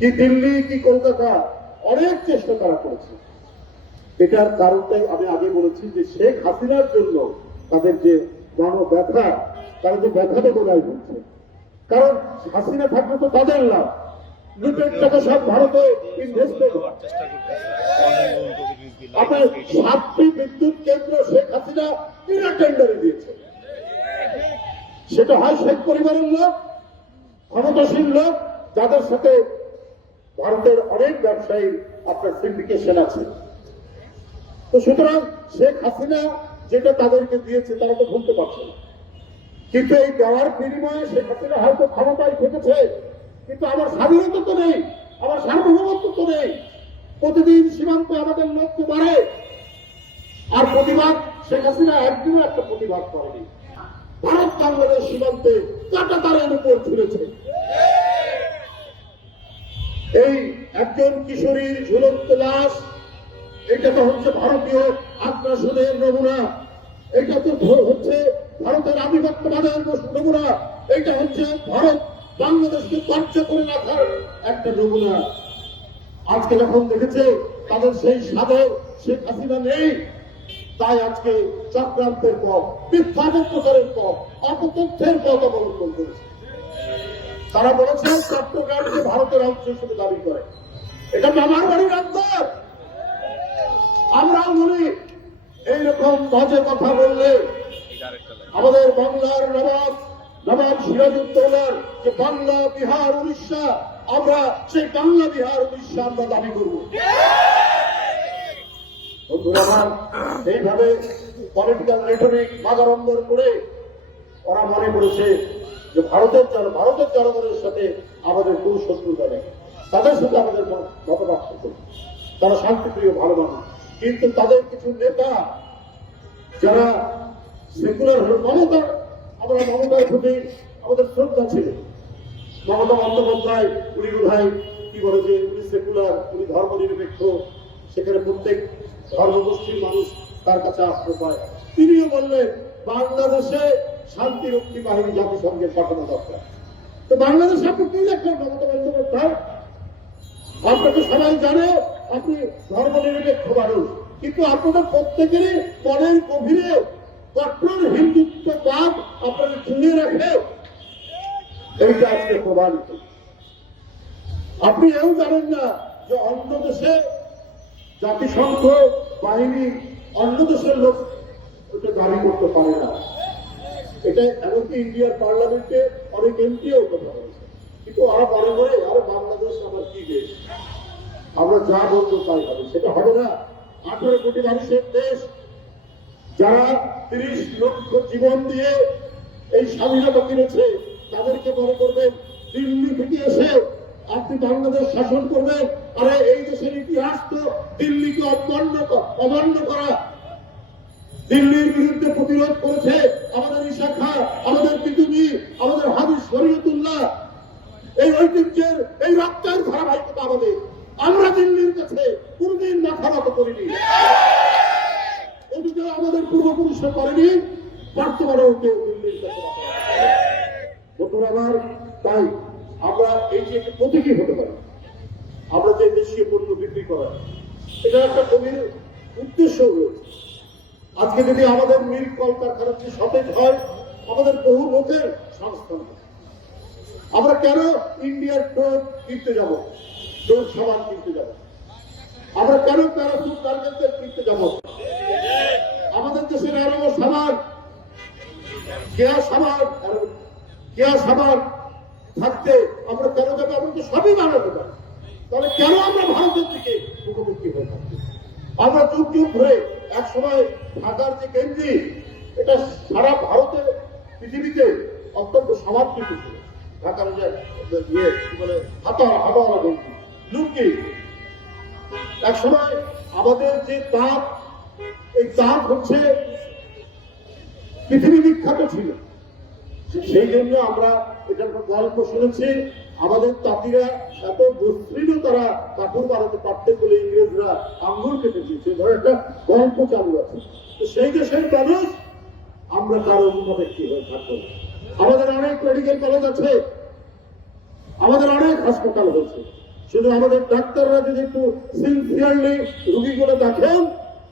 কি দিল্লি কি কলকাতা অনেক চেষ্টা তারা করেছে। এটার কারণটাই আমি আগে বলেছি যে শেখ হাসিনার জন্য তাদের যে ব্যথা, তারা যে ব্যথাটা বোঝাই বলছে। কারণ হাসিনা থাকলে তো তাদের লাভ, লুটের টাকা সব ভারতে ইনভেস্টেড। আপনার 7টি বিদ্যুৎ কেন্দ্র শেখ হাসিনা বিনা টেন্ডারে দিয়েছে। সেটা হয় শেখ পরিবারের লোক, ক্ষমতাসীন লোক, যাদের সাথে ভারতের অনেক ব্যবসায়ী আপনার সিন্ডিকেশন আছে। তো সুতরাং শেখ হাসিনা যেটা তাদেরকে দিয়েছে তারা তো ভুলতে পারছে না। কিন্তু এই দেওয়ার বিনিময়ে শেখ হাসিনা হয়তো ক্ষমতায় থেকেছে, কিন্তু আমার স্বাধীনতা তো নেই, আমার সার্বভৌমত্ব তো নেই। প্রতিদিন সীমান্তে আমাদের লোককে মারে, আর প্রতিবাদ শেখ হাসিনা একদিনও একটা প্রতিবাদ করেনি। ভারত বাংলাদেশ সীমান্তে কাঁটাতারের উপর ঝুলেছে। এই একজন কিশোরীর ঝুলন্ত লাশ, এটা তো হচ্ছে ভারতীয় আগ্রাসনের নমুনা, এটা তো হচ্ছে ভারতের আধিপত্যবাদের নমুনা, এটা হচ্ছে ভারত বাংলাদেশকে কব্জা করে রাখার একটা নমুনা। আজকে যখন দেখেছে তাদের সেই সাধে শেখ হাসিনা নেই, তাই আজকে চক্রান্তের পথ, মিথ্যা প্রচারের পথ, অপতথ্যের পথ অবলম্বন করেছে। তারা বলেছে চট্টগ্রামকে ভারতের অংশ হিসেবে দাবি করে। এটা আমার বাড়ির অন্তর। আমরাও বলি এইরকম বাজে কথা বললে আমাদের বাংলার নবাব সিরাজউদ্দৌলার যে বাংলা বিহার উড়িষ্যা, আমরা সেই বাংলা বিহার উড়িষ্যা আমরা দাবি করব। বন্ধুরা আমার, এইভাবে পলিটিক্যাল রেটরিক বাগাড়ম্বর করে ওরা মনে করেছে যে ভারতের জনগণের সাথে আমাদের কোন শত্রুতা নেই, তাদের সাথে আমাদের মতপার্থক্য, তারা শান্তিপ্রিয় ভালো মানুষ। কিন্তু তাদের কিছু নেতা যারা সেকুলার হল, মমতার প্রতি আমাদের শ্রদ্ধা ছিল। মমতা বন্দ্যোপাধ্যায় উনি বোধহয় কি বলে যে উনি সেকুলার, উনি ধর্ম নিরপেক্ষ, সেখানে প্রত্যেক ধর্মগোষ্ঠীর মানুষ তার কাছে আশ্রয় পায়। তিনিও বললেন বাংলাদেশে শান্তিরক্ষী বাহিনী জাতিসংঘের পাঠানো দরকার। তো বাংলাদেশ আপনি কি দেখলেন মমতা বন্দ্যোপাধ্যায়? আপনাকে সবাই জানে আপনি ধর্ম নিরপেক্ষ মানুষ, কিন্তু আপনাদের প্রত্যেকেরই মনের গভীরে কঠোর হিন্দুত্ববাদ আপনাকে ঝুলিয়ে রাখে। এইটা আজকে প্রমাণিত। আপনি এও জানেন না যে অন্য দেশে জাতিসংঘ বাহিনী অন্য দেশের লোক ওটা দাবি করতে পারে না। এটা এমনকি ইন্ডিয়ার পার্লামেন্টে অনেক এমপিও কথা বলেছে, কিন্তু ওরা মনে করে আরে বাংলাদেশ আমার কি দেশ, আমরা যা বলবো তাই হবে। সেটা হবে না। 18 কোটি মানুষের দেশ, যারা 30 লক্ষ জীবন দিয়ে এই স্বাধীনতা কিনেছে, তাদেরকে মনে করবেন দিল্লি থেকে এসে আপনি বাংলাদেশ শাসন করবেন। আরে এই দেশের ইতিহাস তো দিল্লিকে অমান্য করা। দিল্লির বিরুদ্ধে প্রতিরোধ করেছে আমাদের ঈশা খাঁ, আমাদের তিতুমির, আমাদের হাফিজ শরীয়তুল্লাহ। এই ঐতিহ্যের এই রক্তের ধারাবাহিকতা আমাদের। আমরা দিল্লির কাছে কোনদিন মাথা নত করিনি, এদিকে আমাদের পূর্বপুরুষরা করেনি, বর্তমানেও কেউ দিল্লির কাছে। আমার তাই আমরা এই যে একটি প্রতীকী হতে পারি, আমরা যে দেশীয় পণ্য বিক্রি করা, এটা একটা গভীর উদ্দেশ্য রয়েছে। আজকে যদি আমাদের মিল কলকারখানাটি সতেজ হয়, আমাদের বহু লোকের সংস্থান হবে। আমরা কেন ইন্ডিয়ার ডোপ কিনতে যাব, ডোপ সাবান কিনতে যাব? আমরা কেন প্যারাসুট গার্মেন্টস কিনতে যাব? আমাদের দেশের আরো সাবান, কেয়া সাবান থাকতে আমরা কেন যাবো? আমরা তো সবই বানাতে পারি, তাহলে কেন আমরা ভারতের দিকে মুখোমুখি হয়ে থাকবো? আমরা যুগ যুগ ধরে এক সময় ঢাকার যে কেন্দ্রি, এটা সারা ভারতের পৃথিবীতে অত্যন্ত সমাদৃত ছিল। ঢাকার যে বলে হাতাওয়ালা গেঞ্জি, লুঙ্গি, এক সময় আমাদের যে তাঁত, এই তাঁত হচ্ছে পৃথিবী বিখ্যাত ছিল। সেই জন্য আমরা এটার গল্প শুনেছি, আমাদের তাঁতিরা এত মসৃণ তারা কাপড় বানাতে পারতেন বলে ইংরেজরা আঙ্গুল কেটে দিয়েছে, ধর একটা গল্প চালু আছে। তো সেই দেশের মানুষ আমরা তার অনুপেক্ষী হয়ে থাকবো। আমাদের অনেক মেডিকেল কলেজ আছে, আমাদের অনেক হাসপাতাল হয়েছে, শুধু আমাদের ডাক্তাররা যদি একটু সিনসিয়ারলি রুগীগুলো দেখেন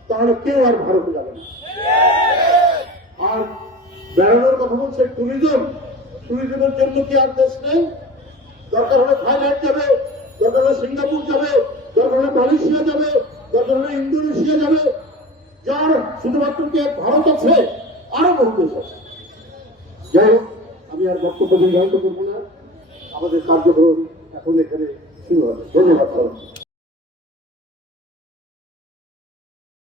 তাহলে কেউ আর ভারতে যাবে না। আর বেড়ানোর কথা বলছে ট্যুরিজমের জন্য কি আর দেশ নেই? দরকার হলে থাইল্যান্ড যাবে, দরকার হলে সিঙ্গাপুর যাবে, দরকার হলে মালয়েশিয়া যাবে, দরকার হলে ইন্দোনেশিয়া যাবে। যার শুধুমাত্র কি এক ভারত আছে? আরো বহু দেশ আছে। যাই হোক, আমি আর বক্তব্য দীর্ঘায়িত করবো না। আমাদের কার্যক্রম এখন এখানে শুরু হবে। ধন্যবাদ।